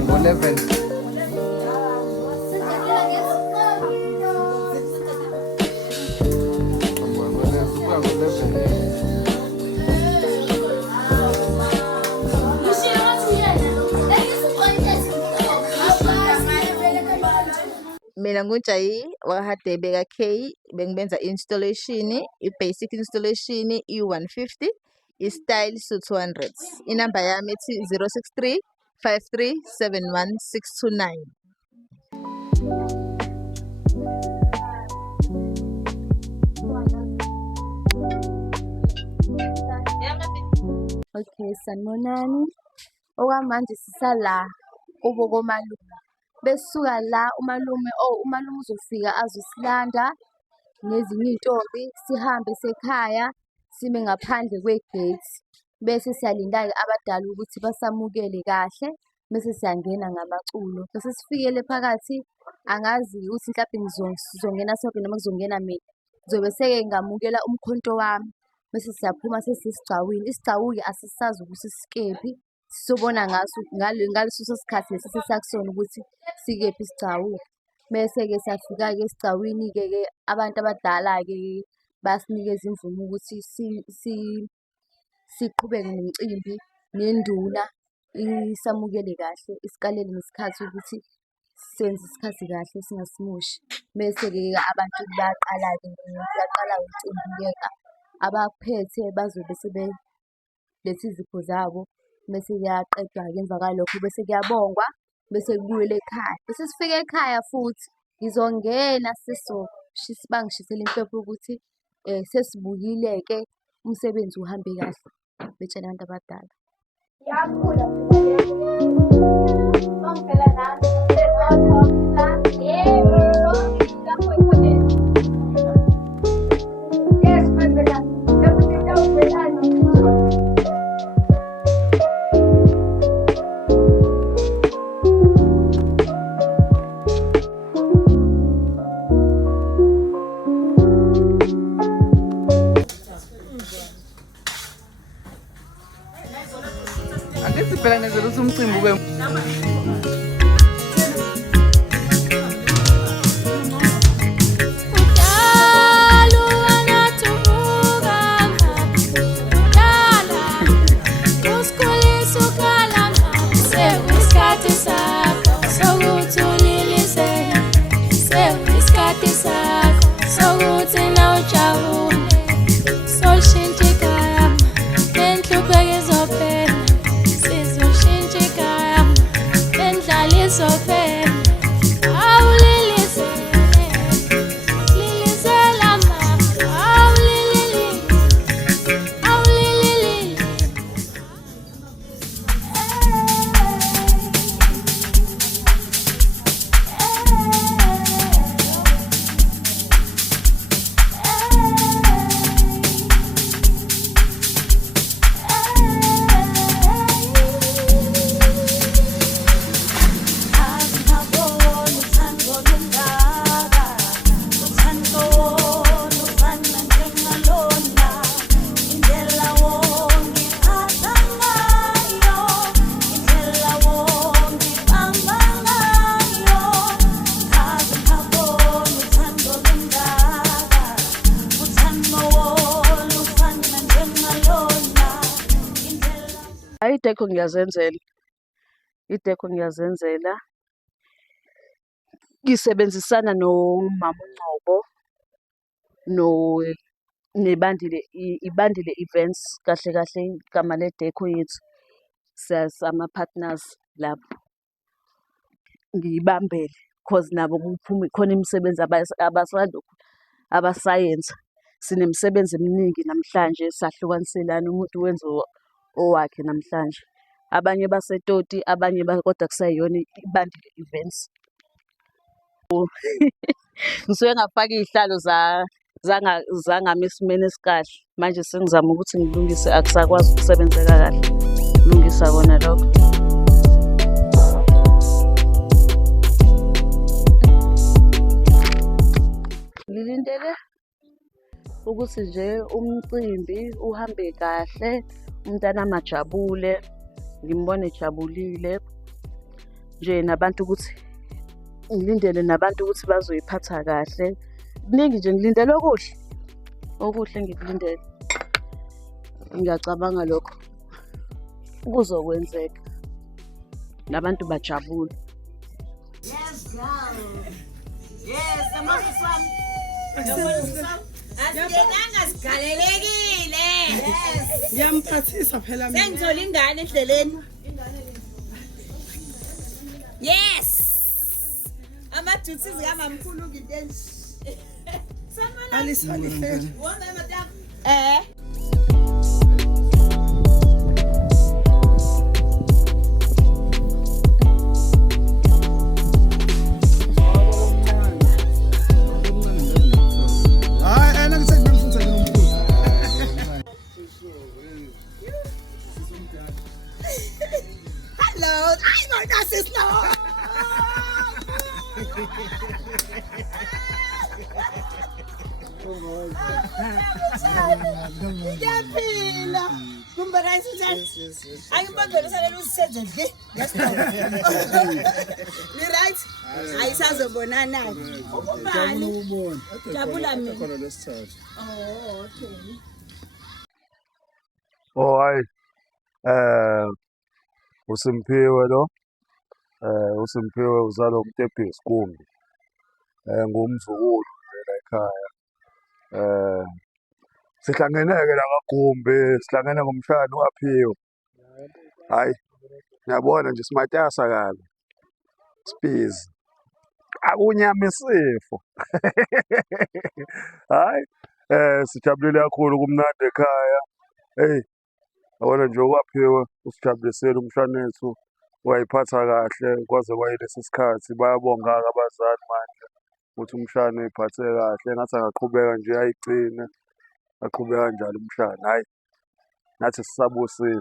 ngo-11. Mina nguJayi wakahadebe K, bengibenza installation, i-basic installation i-150, i-style su-200. Inamba yami ethi 063 53 71629. Okay, sanibonani. Okwamanje sisala kubo komalume. Besuka la umalume uzofika azosilanda nezinye iy'ntombi, sihambe sekhaya sime ngaphandle kwegate. Bese siyalinda-ke abadala ukuthi basamukele kahle, bese siyangena ngamaculo. Bese sifikele phakathi, angazi ukuthi mhlawumbe sizongena sonke noma kuzongena mina. Ngizobe ngamukela umkhonto wami, bese siyaphuma sesisigcawini. Isigcawu-ke asisazi ukuthi sikephi, sobona ngaleso sikhathi lesi esisakusona ukuthi sikephi isigcawu. Bese-ke siyafika-ke esigcawini-ke abantu abadala-ke basinikeza imvume ukuthi siqhubeke nomcimbi, nenduna isamukele kahle, isikalele nesikhathi ukuthi senze isikhathi kahle singasimoshi. Bese-ke abantu bayaqala-ke umcimbi-ke, abaphethe bazobe sebeletha izipho zabo. Bese kuyaqedwa-ke emva kwalokho bese kuyabongwa, bese kubuyelwa ekhaya. Bese sifika ekhaya futhi ngizongena bangishisele impepho ukuthi sesibuyile-ke, umsebenzi uhambe kahle, betshela abantu abadala. Ake sibhelanezele ukuthi umcimbi ube Idekho ngiyazenzela. Ngisebenzisana nomama uNgcobo ibandile events, kahle kahle igama ledekho yethu. Sama-partners lapho. Ngiyibambele cause nabo khona imisebenzi abasayenza. Sinemisebenzi eminingi namhlanje, sahlukaniselana, umuntu wenza owakhe namhlanje. Abanye baseToti, abanye kodwa kusayiyona ibandile events. Ngisuke ngafaka iy'hlalo zangami esimeni esikahle. Manje sengizama ukuthi ngilungise, akusakwazi ukusebenzeka kahle. Lungisa kona lokho. Ngilindele ukuthi nje umcimbi uhambe kahle, umntanami ajabule, ngimbone ejabulile. nje nabantu ukuthi ngilindele nabantu ukuthi bazoyiphatha kahle. Kuningi nje ngilindele okuhle ngikulindele. Ngiyacabanga lokho kuzokwenzeka nabantu bajabule. Let's go. Yes, amafufana. Asidenganga sigalelekile. Yes. Ngiyamphathisa phela mina. Sengithola ingane endleleni. Yes. Amaduties ngamamkhulu nginteni. Alisali phela. Wonke madam. Hello, I know that is no. Ngiyaphila. Kumbarayisi njani? Angibambele usalele usisenze nje. Ni right? Ayisazobonana. Ubani? Jabula mina. Oh, okay. Oh hayi uSimphiwe lo uSimphiwe uzalwa uMtebhisi Kumbi ngumzukulu la ekhaya sihlangene-ke la kaGumbi sihlangene ngomshado kaPhiwe hayi ngiyabona nje simatasa kabi sibizi akunyama isifo hayi sijabulile kakhulu kumnandi ekhaya hey yabona nje okwaphiwe usijabulisile umshwanethu wayiphatha kahle kwaze kwayilesi sikhathi bayabonga-ke abazali manje ukuthi umshana uyiphathe kahle ngathi angaqhubeka nje ayigcine aqhubeka kanjalo umshana hhayi nathi sisabusile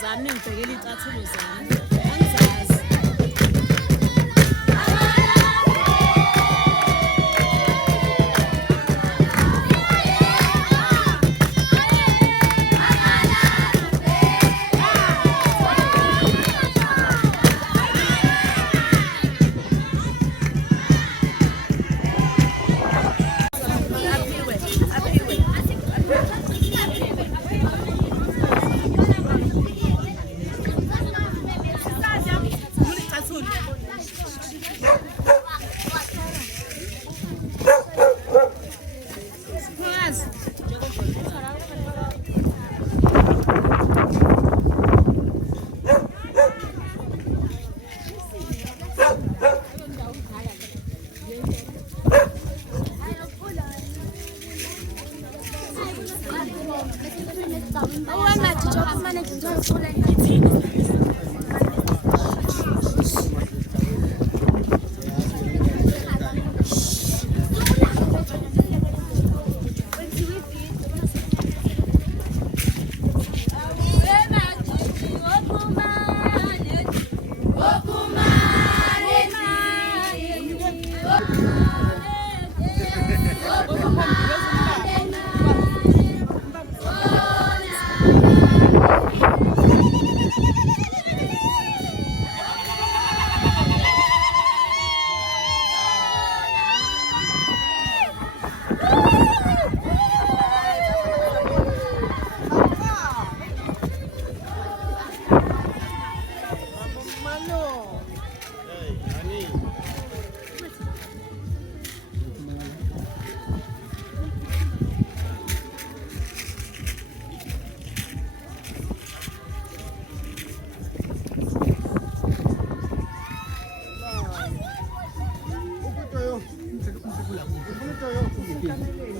zami ngibhekele iy'cathulo zami angizazi.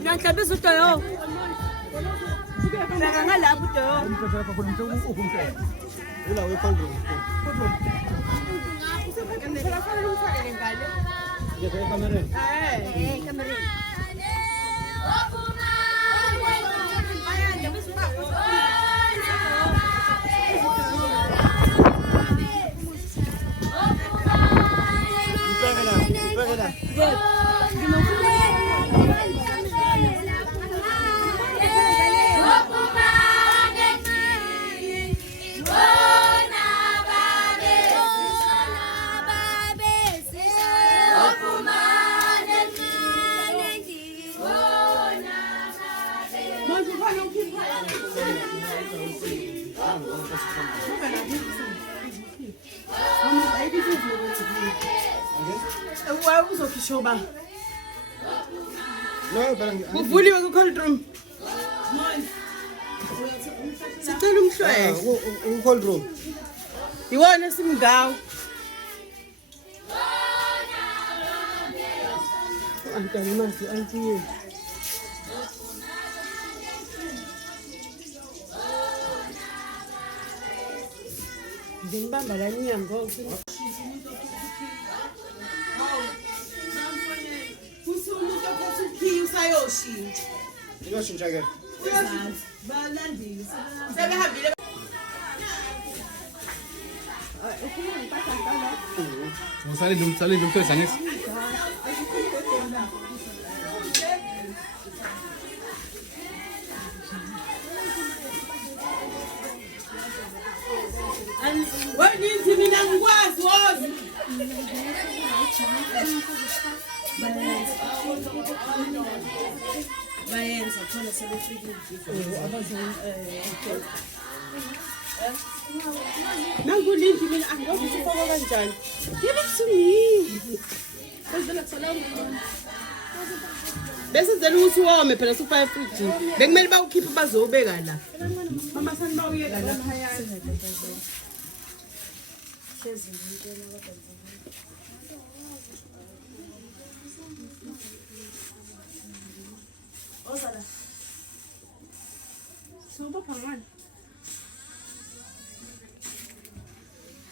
Ngiyahlabisa uDoyo. Saka ngalapha uDoyo. Ula wephambili. Kamereni. Kamereni. uzokhishwa uba. No, phela Kuvuliwe ku cold room. Sicela umhlwele. cold room. Iwona simngawo. Antani masi antiye. Ngimbamba la nyambo. Usumuntu ophethe ukhiyi usayoshintsha. Uyoshintsha ke. Balandile. Sebehambile. Salinde umfeza nesi. Wenithi mina ngikwazi wozi. Bayenza khona sebefikile. Nangulingi mina angikwazi ukufaka kanjani. Yebo kusungiyi. Kwenzela kusalama. Bese zela ukuthi wome phela super fridge. Bekumele bawukhiphe bazobeka la. Mama sani bawuyeka la. Ozala. Soba phangani.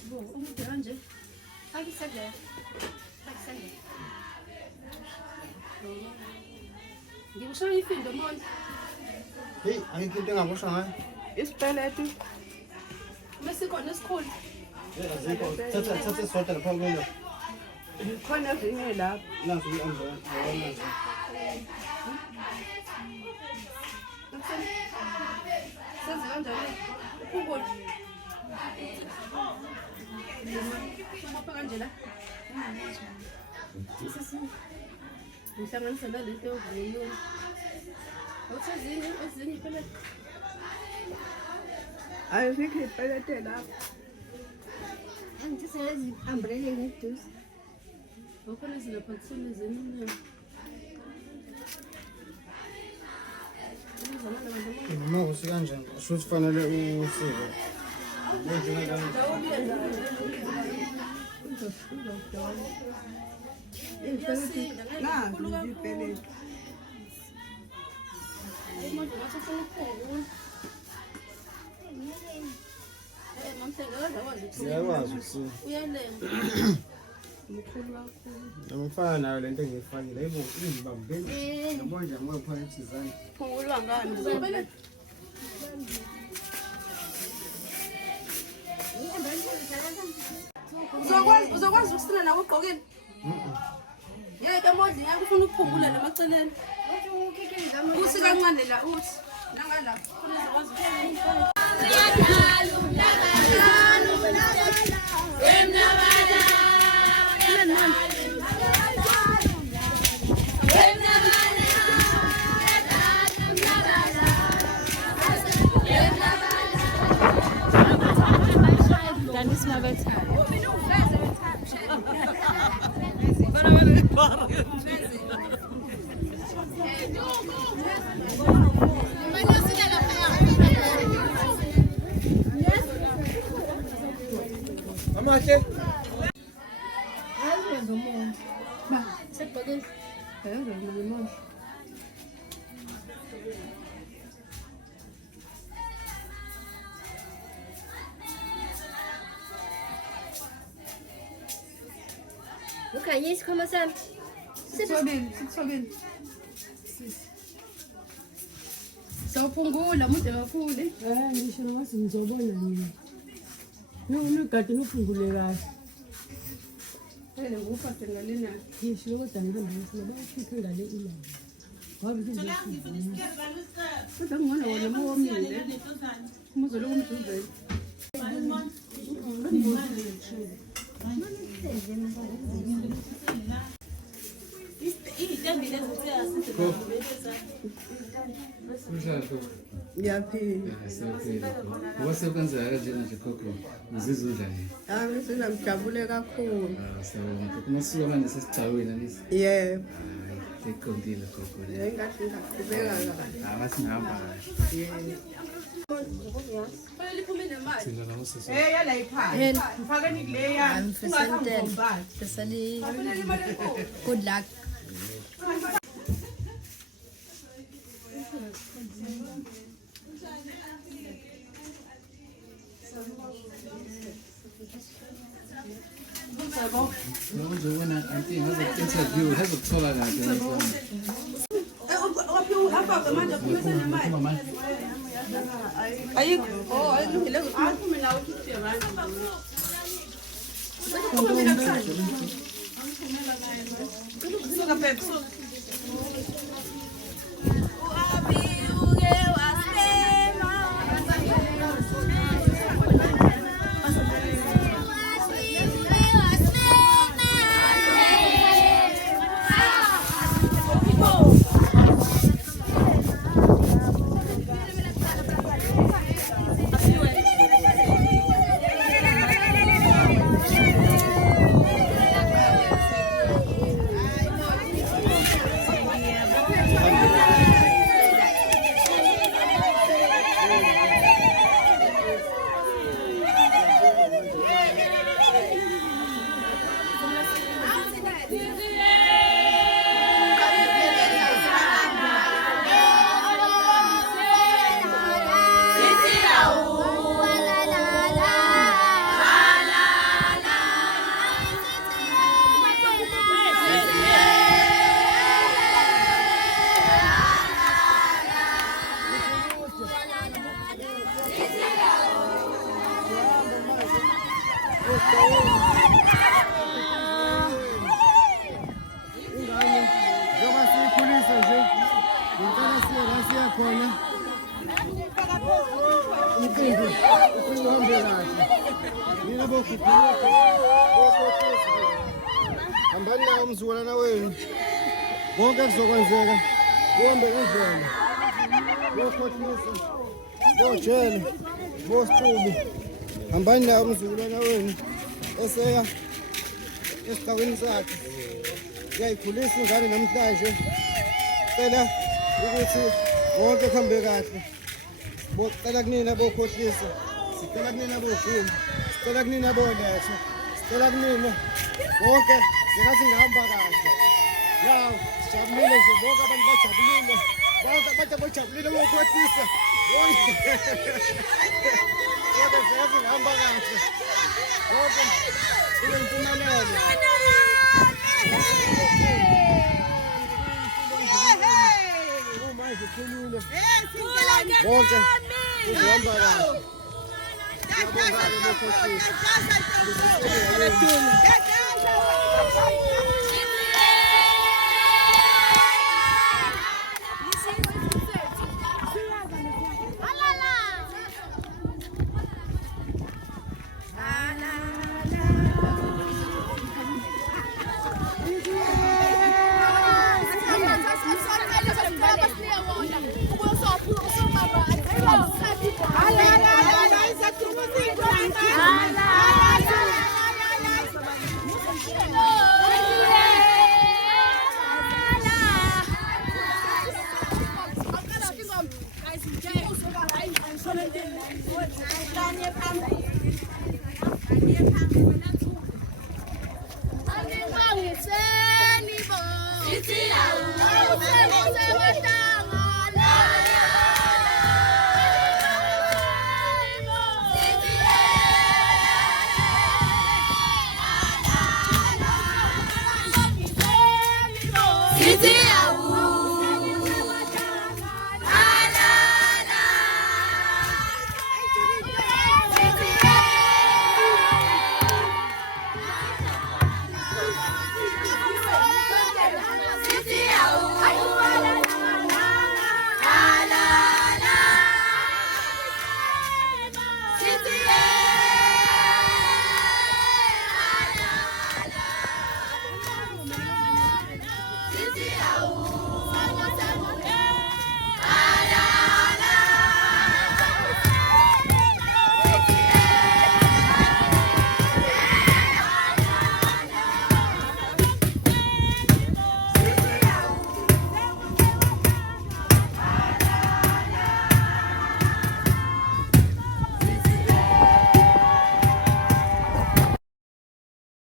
Bo, umude kanje. Akisegela. Ngikusho ifindo manje. Hey, ayikho into engakusho ngayo. Isipeleti. Mesikhona esikhulu. Azikho. Thatha isota lapha kwelo. Khona ezinye lapha. Nazi i-umbrella. Senze kanjani? Ukubona. Ngapha kanje la. Ngihlanganisa nalento yovuyo. Ezinye ipeleti. Ayikho ipeleti lapha. Angithise lezi umbrella ngeduze. Wakhona izilapha kusona ezinye. Uma usikanjani? Asho ukuthi fanele usike. Wenze kanjani? Siyakwazi ukusiza. Namfana nayo lento engiyifakile. Yebo, ingibambeni. Yabo nje ngapha ethizani. Phungulwa ngani? Uzokwazi ukusina nawe ugqokile? Yeke modli yakho ufuna ukuphungula lamaceleni. Uthi kancane la uthi nangala ufuna uzokwazi Amahle. Ukhanye isikhwama sami. Sithobile. Sawuphungula mude kakhulu. Ngisho ngathi ngizobona mina. Noma igadi niphungule kahle. Hele ngupha sengalena. Ngisho kodwa ngihamba bayikhiphe ngale ilanga. Ngoba ngizofuna. Kodwa ngona wona mawomile. Umuzolo kumzuzela. Kunjani Gogo? Ngiyaphila. Siyaphila. Ngoba sekwenzeka kanjena nje Gogo, uzizwa unjani? Mina ngijabule kakhulu. Siyabonga. Kumasuka manje sesigcawini anisi? Yebo. Seqondile Gogo. Engathi ngaqhubeka kahle. Abasingihamba kahle. Thina nawo sisi. Good luck. Uzobona anti interview hazokuthola kahle manje. Njengoba siyikhulisa nje, ngicela siye la siya khona. Ucingo uhambe kahle. Nina bokhuphuka. Hambani nawo umzukulwana wenu. Konke kuzokwenzeka. Uhambe kanjena. Bokhohlisa. Bojele. Bosiqubu. Hambani nawo umzukulwana wenu. Eseya esigabeni sakhe. Uyayikhulisa ingane namhlanje. Cela ukuthi wonke kuhambe kahle. Bocela kunina bokhohlisa. Sicela kunina bogwini. Sicela kunina boletho. Sicela kunina wonke singathi ngihamba kahle. Ya, sijabulile nje bonke abantu bajabulile. Bonke abantu bajabulile bokhohlisa. Wonke. Wonke singathi ngihamba kahle. Wonke ile impumelelo. Bonke uzihamba kahle.